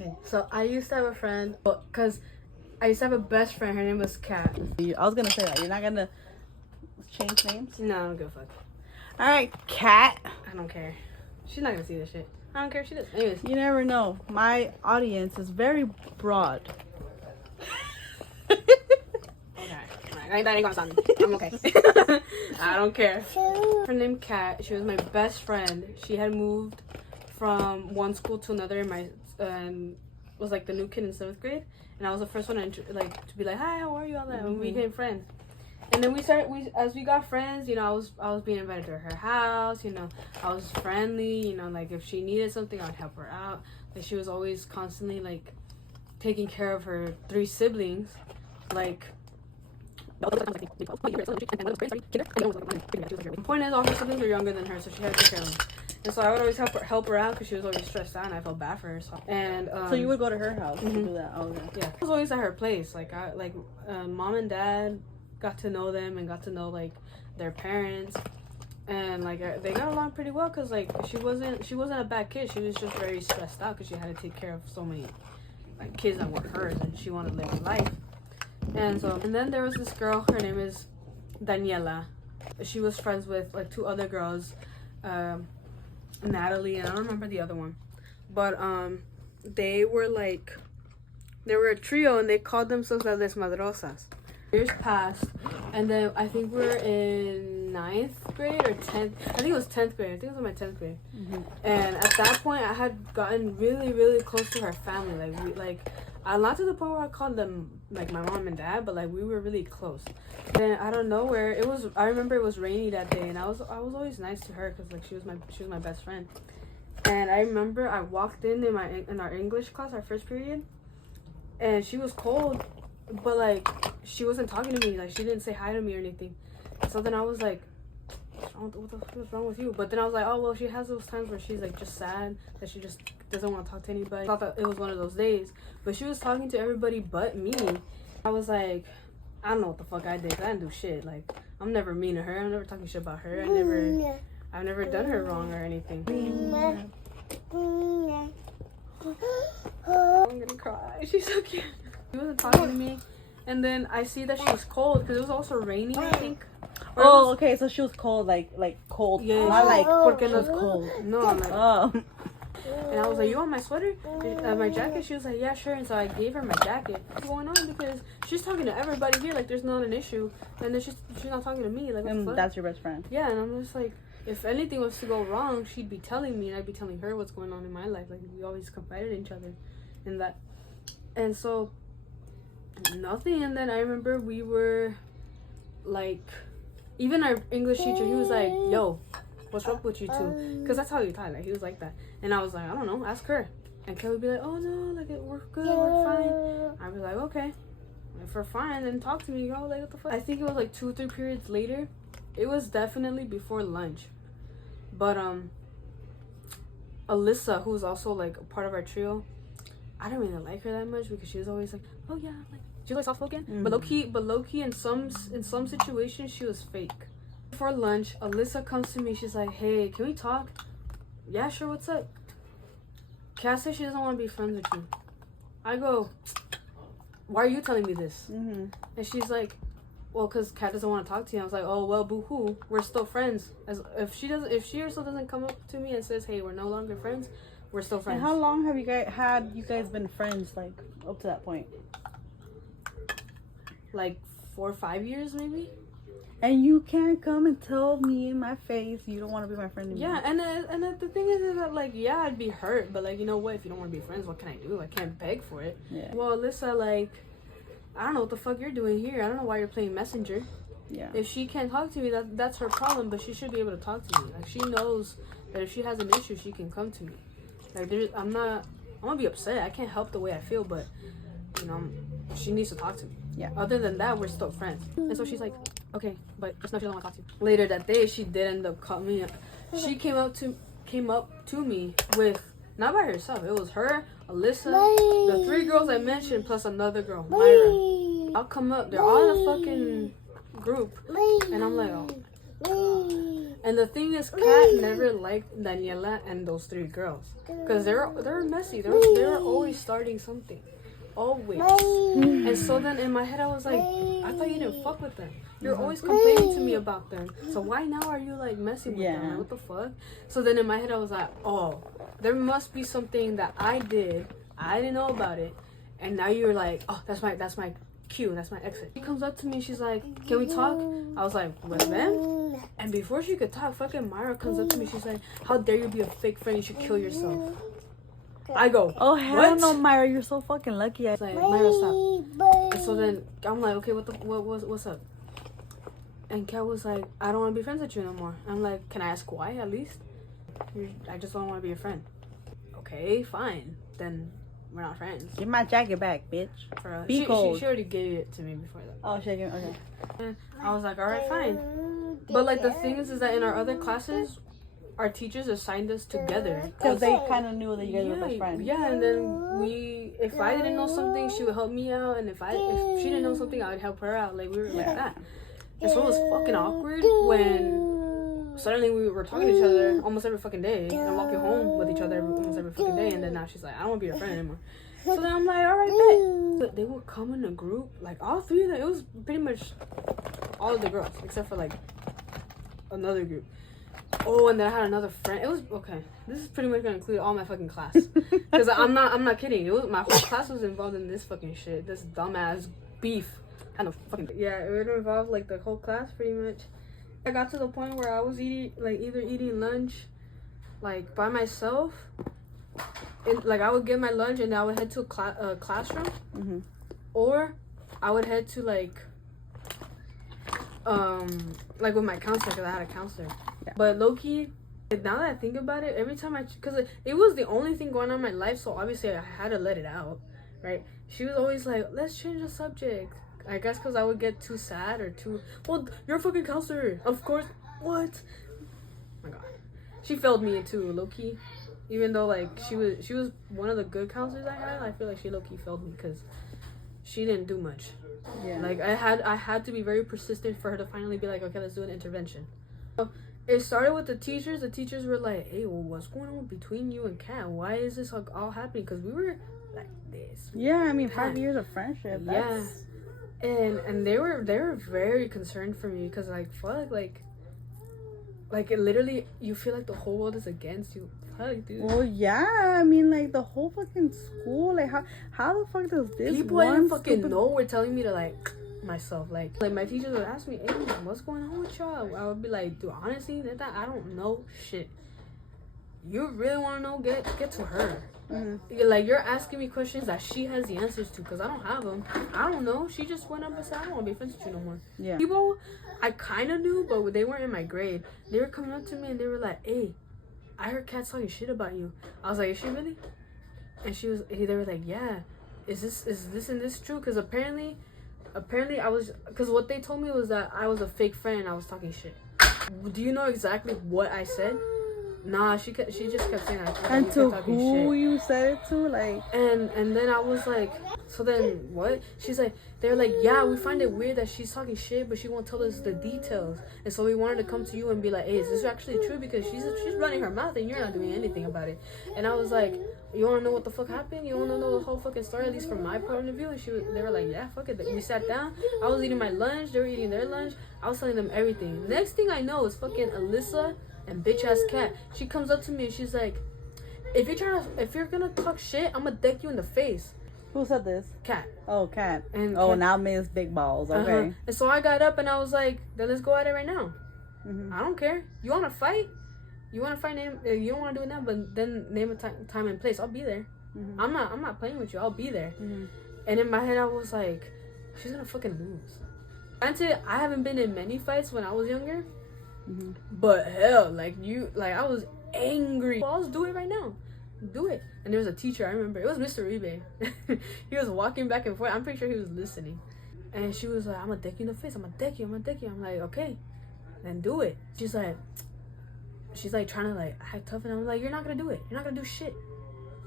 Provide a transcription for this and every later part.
Okay. So I used to have a friend, because I used to have a best friend. Her name was Kat. I was gonna say that. You're not gonna change names? No, I don't give a fuck. All right, Kat. I don't care. She's not gonna see this shit. I don't care if she does. Anyways. You never know. My audience is very broad. That ain't gonna stop me. I'm okay. I don't care. Her name Kat. She was my best friend. She had moved from one school to another. Was like the new kid in 7th grade, and I was the first one to be like, hi, how are you? All that, and we became friends. And then as we got friends, you know, I was being invited to her house. You know, I was friendly. You know, like if she needed something, I'd help her out. Like she was always constantly like taking care of her 3 siblings, like. The point is, all her siblings were younger than her, so she had to take care of them. And so I would always help her out because she was always stressed out, and I felt bad for her. So you would go to her house to do that? Oh, okay. Yeah, I was always at her place. Mom and dad got to know them and got to know like their parents, and like they got along pretty well because like she wasn't a bad kid. She was just very stressed out because she had to take care of so many like kids that weren't hers, and she wanted to live her life. And then there was this girl, her name is Daniela. She was friends with like 2 other girls, Natalie, and I don't remember the other one. But they were a trio, and they called themselves las Desmadrosas. Years passed, and then I think we're in 9th grade or 10th. I think it was 10th grade. I think it was my 10th grade. Mm-hmm. And at that point, I had gotten really, really close to her family. Not to the point where I called them like my mom and dad, but like we were really close. Then out of nowhere, I remember it was rainy that day, and I was always nice to her because like she was my best friend. And I remember I walked in our English class, our first period, and she was cold, but like she wasn't talking to me. Like she didn't say hi to me or anything. So then I was like, what the fuck is wrong with you? But then I was like, oh well, she has those times where she's like just sad, that she just doesn't want to talk to anybody. I thought that it was one of those days, but she was talking to everybody but me. I was like, I don't know what the fuck I did. I didn't do shit. Like I'm never mean to her. I'm never talking shit about her. I've never done her wrong or anything. I'm gonna cry. She's so cute. She wasn't talking to me, and then I see that she was cold because it was also raining, I think. Oh, okay. So she was cold, like cold. Yeah, not like porque she was cold. No, I'm like. Oh. And I was like, you want my sweater? My jacket? She was like, yeah, sure. And so I gave her my jacket. What's going on? Because she's talking to everybody here like there's not an issue, and then she's not talking to me. Like, what the fuck? That's your best friend. Yeah, and I'm just like, if anything was to go wrong, she'd be telling me, and I'd be telling her what's going on in my life. Like we always confided in each other, and that. And so nothing. And then I remember we were like, even our English teacher, he was like, yo, what's up with you two? Because that's how you talk. Like he was like that, and I was like, I don't know, ask her. And Kelly would be like, oh no, like we're good, we're fine. I'd be like, okay, if we're fine, then talk to me, yo. Like what the fuck? I think it was like 2 or 3 periods later. It was definitely before lunch, but Alyssa, who's also like a part of our trio, I didn't really like her that much because she was always like, oh yeah, like she was like soft spoken, but low key in some situations she was fake. Before lunch, Alyssa comes to me. She's like, hey, can we talk? Yeah, sure. What's up? Kat says she doesn't want to be friends with you. I go, why are you telling me this? Mm-hmm. And she's like, well, because Kat doesn't want to talk to you. I was like, oh well, boo-hoo, we're still friends. If she herself doesn't come up to me and says, hey, we're no longer friends, we're still friends. And how long have you guys been friends, like up to that point? Like 4 or 5 years maybe. And you can't come and tell me in my face you don't want to be my friend anymore. Yeah, and the thing is that like, yeah, I'd be hurt, but like, you know what, if you don't want to be friends, what can I do? I can't beg for it. Yeah. Well, Alyssa, like, I don't know what the fuck you're doing here. I don't know why you're playing messenger. Yeah. If she can't talk to me, that's her problem, but she should be able to talk to me. Like, she knows that if she has an issue, she can come to me. Like, I'm gonna be upset. I can't help the way I feel, but, you know, she needs to talk to me. Yeah. Other than that, we're still friends. And so she's like, okay, but just know she doesn't want to talk to you. Later that day, she did end up calling me up. She came up to me with, not by herself. It was her, Alyssa, the 3 girls I mentioned, plus another girl, Myra. I'll come up. They're all in a fucking group, and I'm like, oh. And the thing is, Kat never liked Daniela and those 3 girls because they're messy. They're always starting something, always. And so then in my head I was like, I thought you didn't fuck with them. You're always complaining to me about them. So why now are you like messing with them? Like, what the fuck? So then in my head I was like, oh, there must be something that I did. I didn't know about it. And now you're like, oh, that's my cue. That's my exit. She comes up to me and she's like, can we talk? I was like, with them? And before she could talk, fucking Myra comes up to me. She's like, how dare you be a fake friend? You should kill yourself. I go, oh hell no, Myra, you're so fucking lucky. I was like, Myra, stop. And so then I'm like, okay, what's up? And Kat was like, I don't want to be friends with you no more. I'm like, can I ask why at least? I just don't want to be your friend. Okay, fine. Then we're not friends. Give my jacket back, bitch. Be She cold. already gave it to me before that. Oh, shaking. Okay. And I was like, all right, fine. But like the thing is that in our other classes, our teachers assigned us together Because they kind of knew that you guys were best friends. Yeah, and then if I didn't know something, she would help me out, and if she didn't know something, I would help her out. Like we were like that. And so it was fucking awkward when suddenly we were talking to each other almost every fucking day and walking home with each other almost every fucking day, and then now she's like, I don't want to be your friend anymore. So then I'm like, all right, bet. They would come in a group, like all 3 of them. It was pretty much all of the girls except for like another group. Oh, and then I had another friend. It was okay. This is pretty much gonna include all my fucking class, because I'm not kidding. It was my whole class was involved in this fucking shit. This dumbass beef. Kind of fucking it would involve like the whole class pretty much. I got to the point where I was either eating lunch like by myself, and like I would get my lunch and I would head to a classroom, or I would head to like with my counselor, because I had a counselor. Yeah. But low-key, now that I think about it, every time because it was the only thing going on in my life, so obviously I had to let it out, right? She was always like, let's change the subject. I guess because I would get too sad or too, well, you're a fucking counselor, of course. What? Oh my god, she failed me too, low-key. Even though like she was one of the good counselors I had, I feel like she low-key failed me because she didn't do much. Yeah. Like I had to be very persistent for her to finally be like, okay, let's do an intervention. So it started with the teachers. The teachers were like, hey, well, what's going on between you and Kat? Why is this all happening? Because we were like this. Yeah, I mean, 5 years of friendship. Yeah. And they were very concerned for me because like fuck, like it literally, you feel like the whole world is against you. Fuck, dude. Well, yeah, I mean, like the whole fucking school, like how the fuck does this people I didn't fucking know were telling me to like myself, like my teachers would ask me, hey, what's going on with y'all? I would be like, dude, honestly, that I don't know shit. You really want to know? Get to her. Like, you're asking me questions that she has the answers to, because I don't have them. I don't know. She just went up and said, I don't want to be friends with you no more. Yeah. People I kind of knew, but they weren't in my grade. They were coming up to me and they were like, hey, I heard Kat talking shit about you. I was like, is she really? And they were like, yeah. Is this and this true? Because apparently I was, because what they told me was that I was a fake friend and I was talking shit. Do you know exactly what I said? Nah, she just kept saying that. And to who you said it to, like. And then I was like, so then what? She's like, they're like, yeah, we find it weird that she's talking shit, but she won't tell us the details. And so we wanted to come to you and be like, hey, is this actually true? Because she's running her mouth and you're not doing anything about it. And I was like, you want to know what the fuck happened? You want to know the whole fucking story, at least from my point of view? And they were like, yeah, fuck it. We sat down. I was eating my lunch. They were eating their lunch. I was telling them everything. Next thing I know is fucking Alyssa and bitch ass Kat. She comes up to me and she's like, if you're gonna talk shit, I'm gonna deck you in the face. Who said this? Kat. Oh, Kat. And oh, Kat. now Miss Big Balls. Okay. And so I got up and I was like, then let's go at it right now. I don't care. You wanna fight? You wanna fight? You don't wanna do it now, but then name a time and place. I'll be there. I'm not playing with you. I'll be there. And in my head I was like, she's gonna fucking lose. Granted, I haven't been in many fights when I was younger. But hell, like I was angry. Well, let's do it right now. Do it. And there was a teacher, I remember. It was Mr. Uribe. He was walking back and forth. I'm pretty sure he was listening. And she was like, I'm gonna deck you in the face. I'm gonna deck you. I'm like, okay, then do it. She's like trying to like act tough. And I'm like, you're not gonna do it. You're not gonna do shit.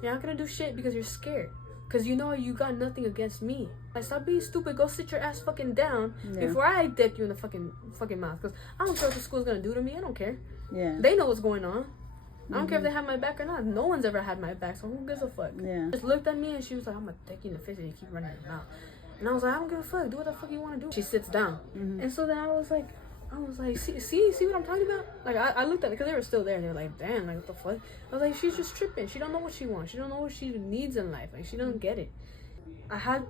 You're not gonna do shit because you're scared. Because you know you got nothing against me. Like, stop being stupid. Go sit your ass fucking down before I dick you in the fucking mouth. Because I don't care what the school's going to do to me. I don't care. Yeah. They know what's going on. I don't care if they have my back or not. No one's ever had my back, so who gives a fuck? Yeah. Just looked at me and she was like, I'm gonna take you in the face and you keep running your mouth. And I was like, I don't give a fuck. Do what the fuck you want to do. She sits down. And so then I was like, see what I'm talking about? Like, I looked at it because they were still there. They were like, damn, like, what the fuck? I was like, she's just tripping. She don't know what she wants. She don't know what she needs in life. Like, she doesn't get it. I had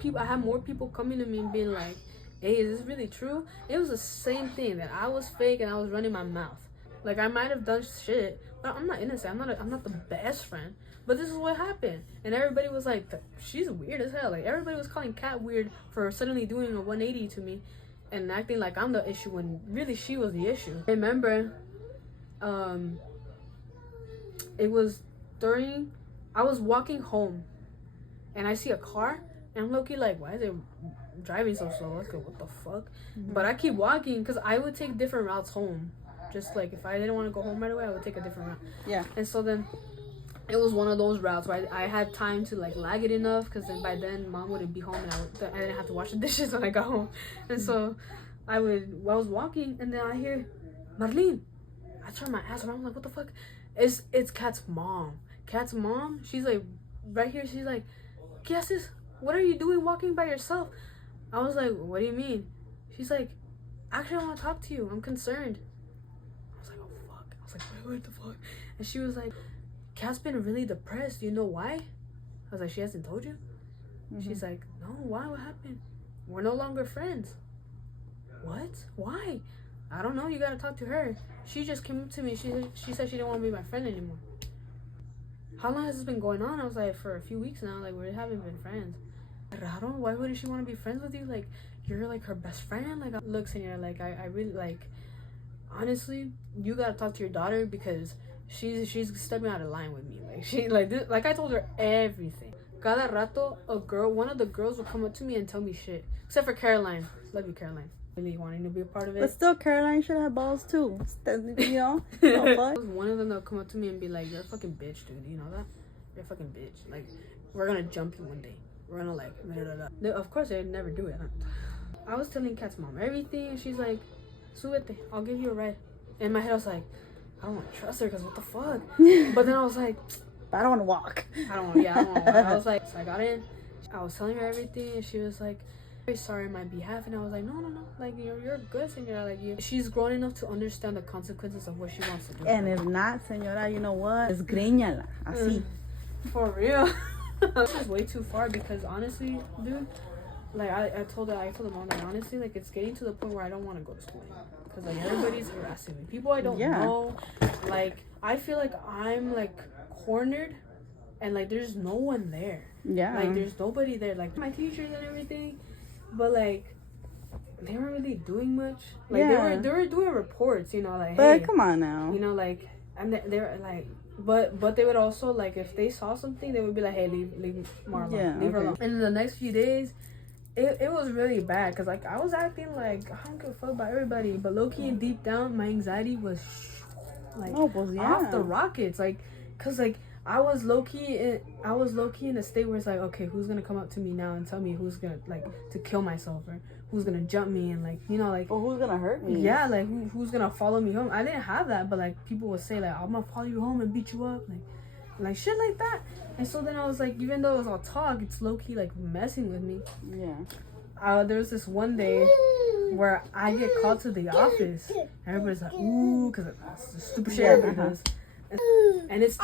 more people coming to me and being like, hey, is this really true? It was the same thing, that I was fake and I was running my mouth. Like, I might have done shit, but I'm not innocent. I'm not the best friend. But this is what happened. And everybody was like, she's weird as hell. Like, everybody was calling Kat weird for suddenly doing a 180 to me and acting like I'm the issue when really she was the issue. I remember, it was I was walking home and I see a car and I'm low-key like, why is it driving so slow? Let's go, what the fuck? But I keep walking because I would take different routes home. Just like if I didn't want to go home right away, I would take a different route. Yeah. And so then it was one of those routes where I had time to like lag it enough because then by then mom wouldn't be home and I didn't have to wash the dishes when I got home. And so I was walking and then I hear Marlene. I turn my ass around. I'm like, what the fuck? It's Kat's mom. Kat's mom. She's like right here. She's like, ¿Qué haces? What are you doing walking by yourself? I was like, what do you mean? She's like, actually I want to talk to you. I'm concerned. Like, what the fuck? And she was like, Kat's been really depressed. Do you know why? I was like, she hasn't told you? She's like, no, why? What happened? We're no longer friends. What? Why? I don't know. You gotta talk to her. She just came up to me. She said she didn't want to be my friend anymore. How long has this been going on? I was like, for a few weeks now. Like, we haven't been friends. Raro, why wouldn't she want to be friends with you? Like, you're like her best friend. Like, look, Senora, like, I really, like, honestly, you gotta talk to your daughter because she's stepping out of line with me. Like, she like I told her everything. Cada rato, one of the girls would come up to me and tell me shit. Except for Caroline. Love you, Caroline. Really wanting to be a part of it. But still, Caroline should have balls too. You know? No fuck. One of them that would come up to me and be like, you're a fucking bitch, dude. You know that? You're a fucking bitch. Like, we're gonna jump you one day. We're gonna like, Of course, they'd never do it. I was telling Kat's mom everything and she's like, Súbete, I'll give you a ride. In my head, I was like, I don't want to trust her because what the fuck? But then I was like, I don't want to walk. I don't want to walk. I was like, so I got in. I was telling her everything, and she was like, very sorry on my behalf. And I was like, no. Like, you're good, Senora. Like, she's grown enough to understand the consequences of what she wants to do. And if not, Senora, you know what? Esgríñala. Así. For real. This is way too far because honestly, dude, like I told the mom that honestly, like it's getting to the point where I don't want to go to school anymore because like everybody's harassing me. People I don't know. Like I feel like I'm like cornered, and like there's no one there. Yeah. Like there's nobody there. Like my teachers and everything, but like they weren't really doing much. Like they were doing reports, you know, like but hey, come on now, you know, like and they were like. But they would also like if they saw something they would be like, hey, leave Marla, leave her alone. And in the next few days it was really bad because like I was acting like I don't give a fuck about everybody, but low-key and deep down my anxiety was like off the rockets, like because like I was low-key in a state where it's like, okay, who's gonna come up to me now and tell me who's gonna like to kill myself or who's gonna jump me and like, you know, like, or who's gonna hurt me? Yeah, like who's gonna follow me home? I didn't have that, but like people would say like, I'm gonna follow you home and beat you up, like shit like that. And so then I was like, even though it was all talk, it's low-key like messing with me. Yeah. There was this one day where I get called to the office. Everybody's like, ooh, because that's the stupid shit everybody does. And it's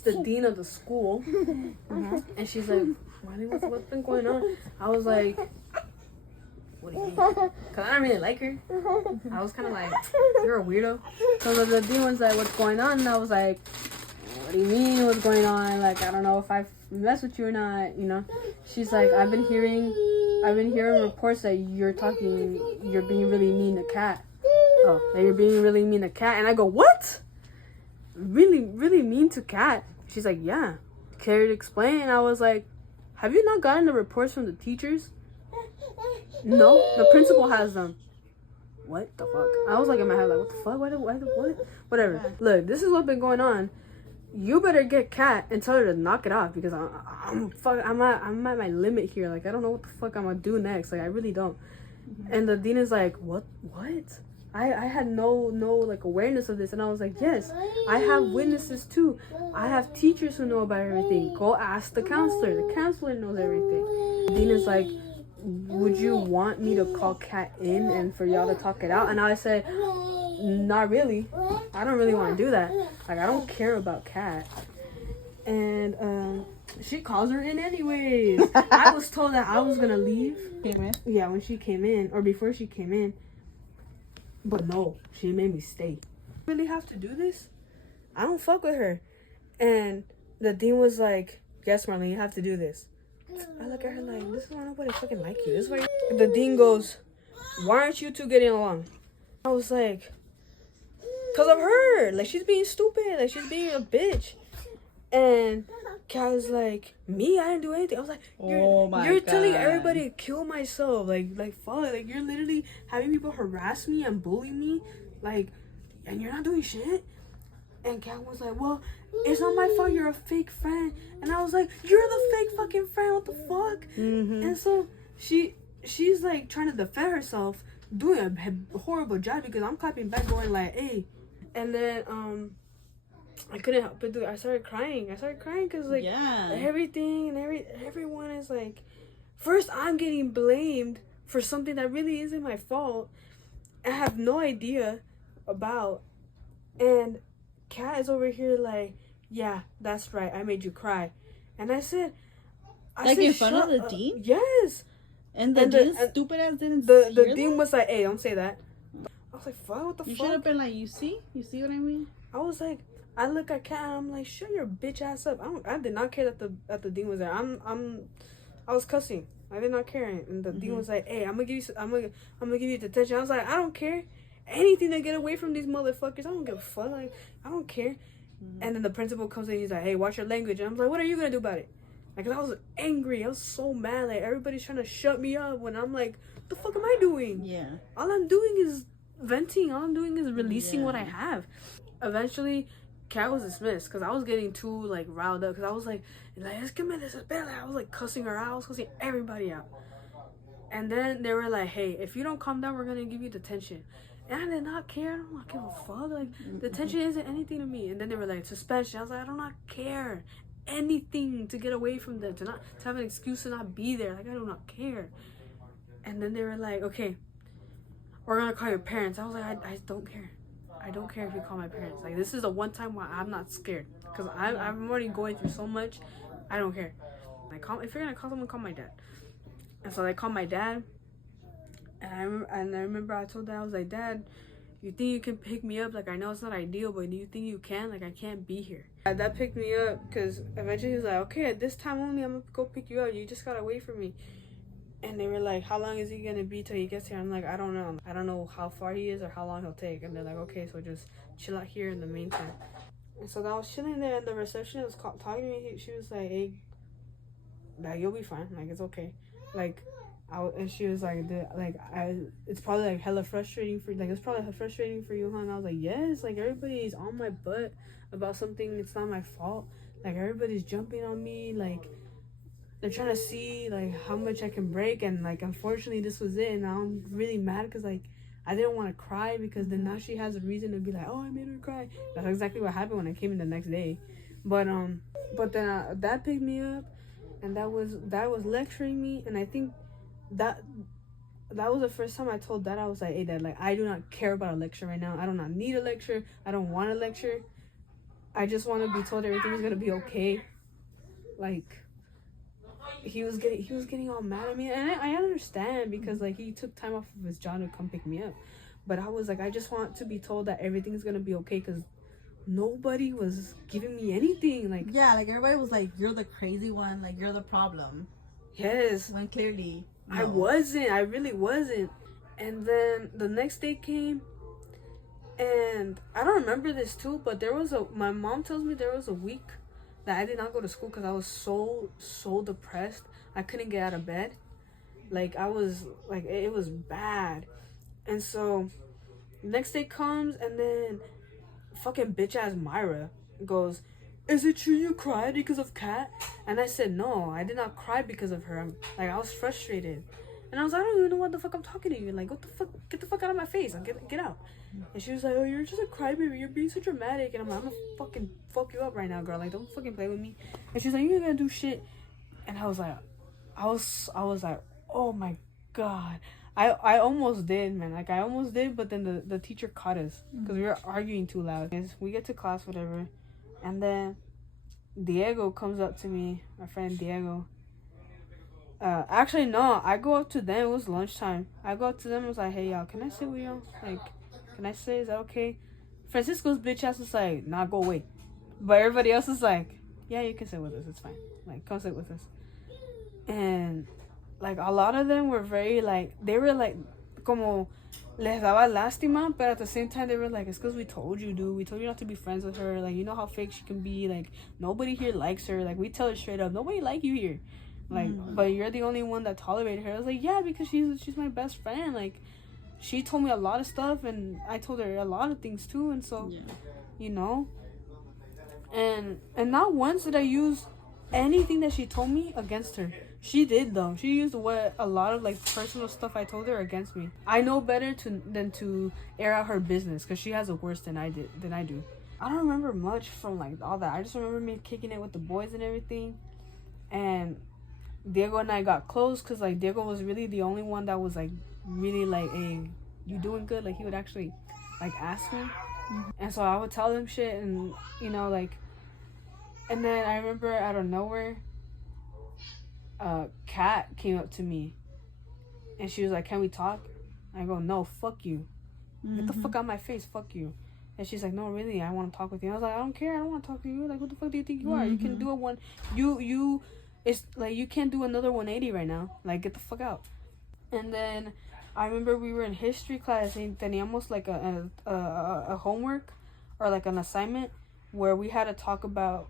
the dean of the school. And she's like, what's been going on? I was like, what do you mean? Because I don't really like her. I was kind of like, you're a weirdo. So the dean was like, what's going on? And I was like, what do you mean what's going on? Like, I don't know if I mess with you or not, you know? She's like, I've been hearing reports that you're being really mean to Kat. Oh, that you're being really mean to Kat. And I go, what? Really, really mean to Kat? She's like, yeah. Care to explain? And I was like, have you not gotten the reports from the teachers? No, the principal has them. What the fuck? I was like in my head like, what the fuck? What? Whatever. Look, this is what's been going on. you better get Kat and tell her to knock it off because I'm at my limit here. Like, I don't know what the fuck I'm gonna do next. Like, I really don't. And the dean is like, what? I had no like awareness of this, and I was like, yes, I have witnesses too. I have teachers who know about everything. Go ask the counselor. The counselor knows everything. The dean is like, would you want me to call Kat in and for y'all to talk it out? And I said, not really. I don't really want to do that. Like, I don't care about Kat. And she calls her in anyways. I was told that I was gonna leave. Yeah, when she came in, or before she came in. But no, she made me stay. Really have to do this? I don't fuck with her. And the dean was like, yes, Marlene, you have to do this. I look at her like, this is why nobody fucking like you. This is why the dean goes, why aren't you two getting along? I was like, because of her. Like, she's being stupid. Like, she's being a bitch. And Kat was like, me? I didn't do anything. I was like, you're telling everybody to kill myself. Like, fuck. Like, you're literally having people harass me and bully me. Like, and you're not doing shit. And Kat was like, well, it's not my fault. You're a fake friend. And I was like, you're the fake fucking friend. What the fuck? Mm-hmm. And so she's like trying to defend herself, doing a horrible job because I'm clapping back, going like, hey. And then I couldn't help but do it. I started crying because like everything and everyone is like, first I'm getting blamed for something that really isn't my fault. I have no idea about. And Kat is over here like, yeah, that's right, I made you cry. And I said in front of the dean? Yes. And the dean stupid ass didn't the dean was like, hey, don't say that. I was like, fuck, what the fuck? You should have been like, you see what I mean? I was like, I look at Kat and I'm like, shut your bitch ass up. I did not care that the dean was there. I was cussing. I did not care. And the dean was like, hey, I'm gonna give you detention. I was like, I don't care. Anything to get away from these motherfuckers. I don't give a fuck. Like, I don't care. And then the principal comes in, he's like, hey, watch your language. And I'm like, what are you gonna do about it? Like, I was angry. I was so mad. Like, everybody's trying to shut me up when I'm like, what the fuck am I doing? Yeah. All I'm doing is venting. All I'm doing is releasing what I have. Eventually, Kat was dismissed because I was getting too like riled up because I was like es que me desespera. I was like cussing her out. I was cussing everybody out. And then they were like, hey, if you don't calm down, we're gonna give you detention. And I did not care. I don't not give a fuck. Like, detention isn't anything to me. And then they were like, suspension. I was like, I do not care. Anything to get away from them, to have an excuse to not be there. Like, I do not care. And then they were like, okay, we're gonna call your parents. I was like, I don't care. I don't care if you call my parents. Like, this is a one time where I'm not scared because I'm already going through so much. I don't care. Like, if you're gonna call someone, call my dad. And so they called my dad. And I remember I told Dad, I was like, Dad, you think you can pick me up? Like, I know it's not ideal, but do you think you can? Like, I can't be here. Dad picked me up because eventually he was like, okay, at this time only, I'm gonna go pick you up. You just gotta wait for me. And they were like, how long is he gonna be till he gets here? I'm like, I don't know. I don't know how far he is or how long he'll take. And they're like, okay, so just chill out here in the meantime. And so I was chilling there, and the receptionist was talking to me. She was like, hey, like, you'll be fine. Like, it's okay. Like, and she was like, it's probably like hella frustrating for, like, it's probably frustrating for you, huh? And I was like, yes, like, everybody's on my butt about something. It's not my fault. Like, everybody's jumping on me. Like, they're trying to see, like, how much I can break. And, like, unfortunately, this was it. And now I'm really mad because, like, I didn't want to cry because then now she has a reason to be like, oh, I made her cry. That's exactly what happened when I came in the next day. But then Dad picked me up, and that was lecturing me. And I think that was the first time I told Dad, I was like, hey, Dad, like, I do not care about a lecture right now. I do not need a lecture. I don't want a lecture. I just want to be told everything's gonna be okay. Like, he was getting all mad at me, and I understand because, like, he took time off of his job to come pick me up. But I was like, I just want to be told that everything's gonna be okay because nobody was giving me anything. Like, yeah, like, everybody was like, you're the crazy one, like, you're the problem. Yes. When clearly no. I wasn't. I really wasn't. And then the next day came, and I don't remember this too, but my mom tells me there was a week that I did not go to school because I was so depressed. I couldn't get out of bed. Like, I was, like, it was bad. And so next day comes, and then fucking bitch ass Myra goes, is it true you cried because of Kat? And I said, no, I did not cry because of her. I was frustrated. And I was like, I don't even know what the fuck I'm talking to you. Like, what the fuck? Get the fuck out of my face. Like, get out. And she was like, oh, you're just a crybaby. You're being so dramatic. And I'm like, I'm gonna fucking fuck you up right now, girl. Like, don't fucking play with me. And she's like, you ain't gonna do shit. And I was like, I was like, oh my God. I almost did, man. Like, I almost did, but then the teacher caught us because we were arguing too loud. We get to class, whatever. And then Diego comes up to me, my friend Diego. Actually, no, I go up to them. It was lunchtime. I go up to them and was like, hey, y'all, can I sit with y'all? Like, can I sit? Is that okay? Francisco's bitch ass was like, nah, go away. But everybody else is like, yeah, you can sit with us. It's fine. Like, come sit with us. And, like, a lot of them were very, like, they were, like, como les daba lástima, but at the same time, they were like, it's because we told you, dude. We told you not to be friends with her. Like, you know how fake she can be. Like, nobody here likes her. Like, we tell it straight up. Nobody like you here. Like, but you're the only one that tolerated her. I was like, yeah, because she's my best friend. Like, she told me a lot of stuff, and I told her a lot of things, too. And so, you know. And not once did I use anything that she told me against her. She did, though. She used a lot of, like, personal stuff I told her against me. I know better than to air out her business, because she has it worse than I do. I don't remember much from, like, all that. I just remember me kicking it with the boys and everything. And Diego and I got close, because, like, Diego was really the only one that was, like, really, like, hey, you doing good? Like, he would actually, like, ask me. And so I would tell him shit, and, you know, like, and then I remember out of nowhere, Kat came up to me, and she was like, can we talk? I go, no, fuck you. Get the fuck out of my face, fuck you. And she's like, no, really, I want to talk with you. I was like, I don't care, I don't want to talk to you. Like, what the fuck do you think you are? You can do it's like, you can't do another 180 right now. Like, get the fuck out. And then I remember we were in history class, and teníamos like a homework or like an assignment where we had to talk about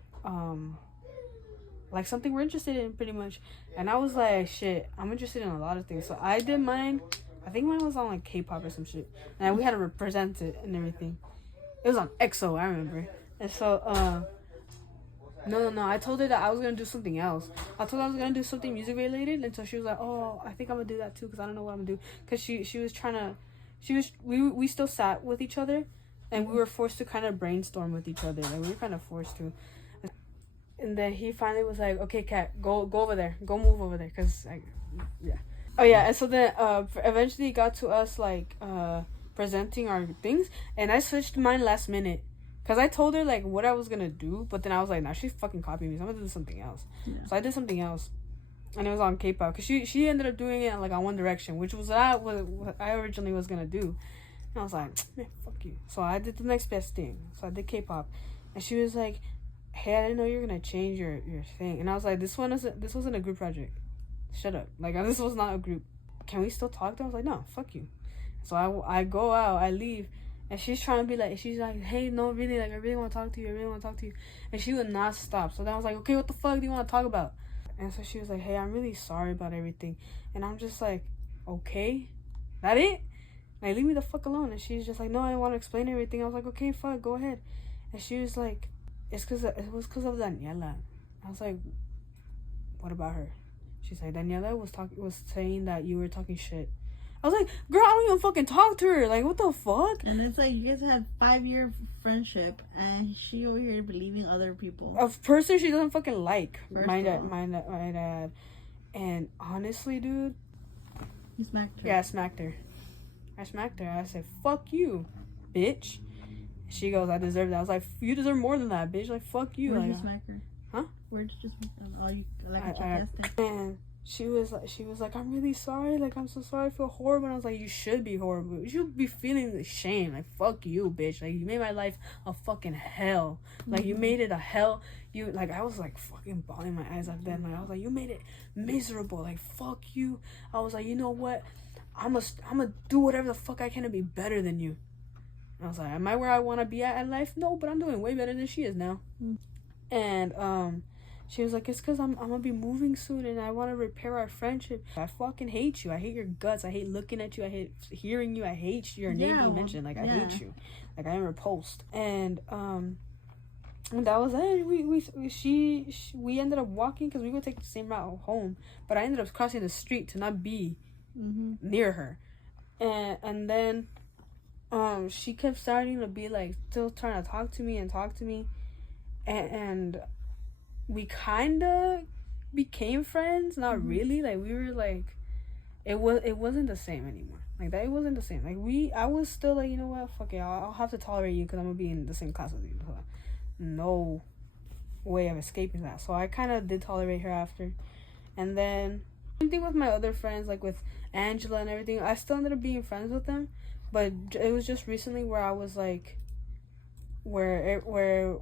like something we're interested in, pretty much. And I was like, shit, I'm interested in a lot of things. So I did mine. I think mine was on like K-pop or some shit, and we had to represent it and everything. It was on EXO, I remember. And so no, I told her that I was gonna do something else. I told her I was gonna do something music related, and so she was like, oh, I think I'm gonna do that too, because I don't know what I'm gonna do. Because she was trying to, we still sat with each other, and we were forced to kind of brainstorm with each other. Like, we were kind of forced to. And then he finally was like, okay, Kat, go over there. Go move over there. Because, like, yeah. Oh, yeah. And so then eventually it got to us, like, presenting our things. And I switched mine last minute. Because I told her, like, what I was going to do. But then I was like, nah, she's fucking copying me. So I'm going to do something else. Yeah. So I did something else. And it was on K-pop. Because she ended up doing it, like, on One Direction. Which was not what I originally was going to do. And I was like, man, fuck you. So I did the next best thing. So I did K-pop. And she was like, hey, I didn't know you were gonna change your thing. And I was like, this wasn't a group project. Shut up. Like, this was not a group. Can we still talk to her? I was like, no, fuck you. So I go out, I leave, and she's trying to be like, she's like, hey, no, really, like, I really want to talk to you. And she would not stop. So then I was like, okay, what the fuck do you want to talk about? And so she was like, hey, I'm really sorry about everything. And I'm just like, okay, that it? Like, leave me the fuck alone. And she's just like, no, I want to explain everything. I was like, okay, fuck, go ahead. And she was like, it was because of Daniela. I was like, what about her? She's like, Daniela was saying that you were talking shit. I was like, girl, I don't even fucking talk to her. Like, what the fuck? And it's like, you guys had 5-year friendship, and she over here believing other people. A person she doesn't fucking like. My dad. And honestly, dude. You smacked her. Yeah, I smacked her. I said, fuck you, bitch. She goes, I deserve that. I was like, you deserve more than that, bitch. Like, fuck you. Where did like, you smack her? Huh? Where did you smack her? Oh, you like and she was like, I'm really sorry. Like, I'm so sorry. I feel horrible. And I was like, you should be horrible. You should be feeling the shame. Like, fuck you, bitch. Like, you made my life a fucking hell. Like, you made it a hell. Like, I was like fucking bawling my eyes out then. Like, I was like, you made it miserable. Like, fuck you. I was like, you know what? I'm gonna do whatever the fuck I can to be better than you. I was like, am I where I want to be at in life? No, but I'm doing way better than she is now. And she was like, it's because I'm going to be moving soon and I want to repair our friendship. I fucking hate you. I hate your guts. I hate looking at you. I hate hearing you. I hate your name you mentioned. Like, I hate you. Like, I am repulsed. And And that was it. We ended up walking because we would take the same route home, but I ended up crossing the street to not be near her, and then she kept starting to be like still trying to talk to me, and we kind of became friends. Not really, like we were like it wasn't the same anymore. Like that, it wasn't the same. Like I was still like, you know what, fuck it, I'll have to tolerate you because I'm gonna be in the same class as you. So no way of escaping that. So I kind of did tolerate her after, and then same thing with my other friends, like with Angela and everything. I still ended up being friends with them, but it was just recently where I was like, where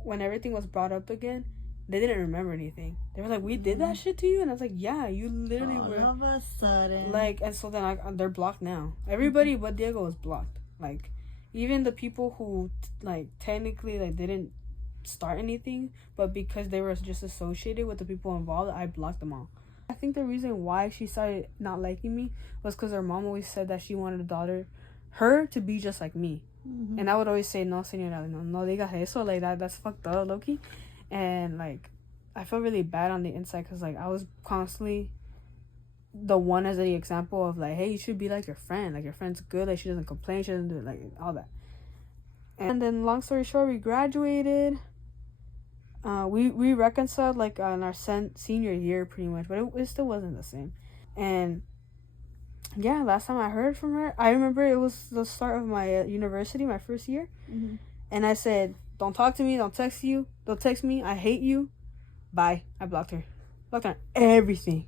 when everything was brought up again, they didn't remember anything. They were like, "We did that shit to you," and I was like, "Yeah, you literally were." All of a sudden, Like, and so then they're blocked now. Everybody but Diego was blocked. Like, even the people who like technically like didn't start anything, but because they were just associated with the people involved, I blocked them all. I think the reason why she started not liking me was because her mom always said that she wanted her to be just like me. And I would always say, "No, señora, no digas eso," like that's fucked up, Loki. And like I felt really bad on the inside because like I was constantly the one as the example of like, hey, you should be like your friend, like your friend's good, like she doesn't complain, she doesn't do like all that. And then long story short, we graduated. We reconciled like on our senior year pretty much, but it still wasn't the same. And yeah, last time I heard from her, I remember it was the start of my university, my first year. And I said, "Don't talk to me, don't text me, I hate you, bye." I blocked her on everything.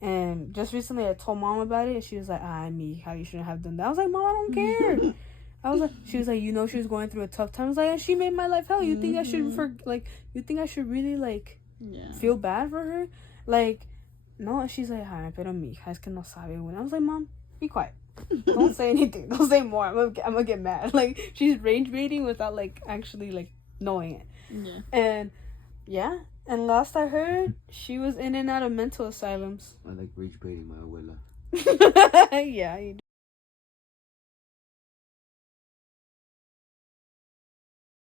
And just recently I told mom about it, and she was like, me, how you shouldn't have done that. I was like, "Mom, I don't care." She was like, "You know she was going through a tough time." I was like, "And she made my life hell. You think I should you think I should really like feel bad for her?" Like, no. And she's like, "Ay, pero mi hija es que no sabe." When I was like, "Mom, be quiet. Don't say anything. Don't say more. I'm gonna get mad." Like, she's rage baiting without like actually like knowing it. Yeah. And yeah. And last I heard, she was in and out of mental asylums. I like rage baiting my abuela. Yeah, you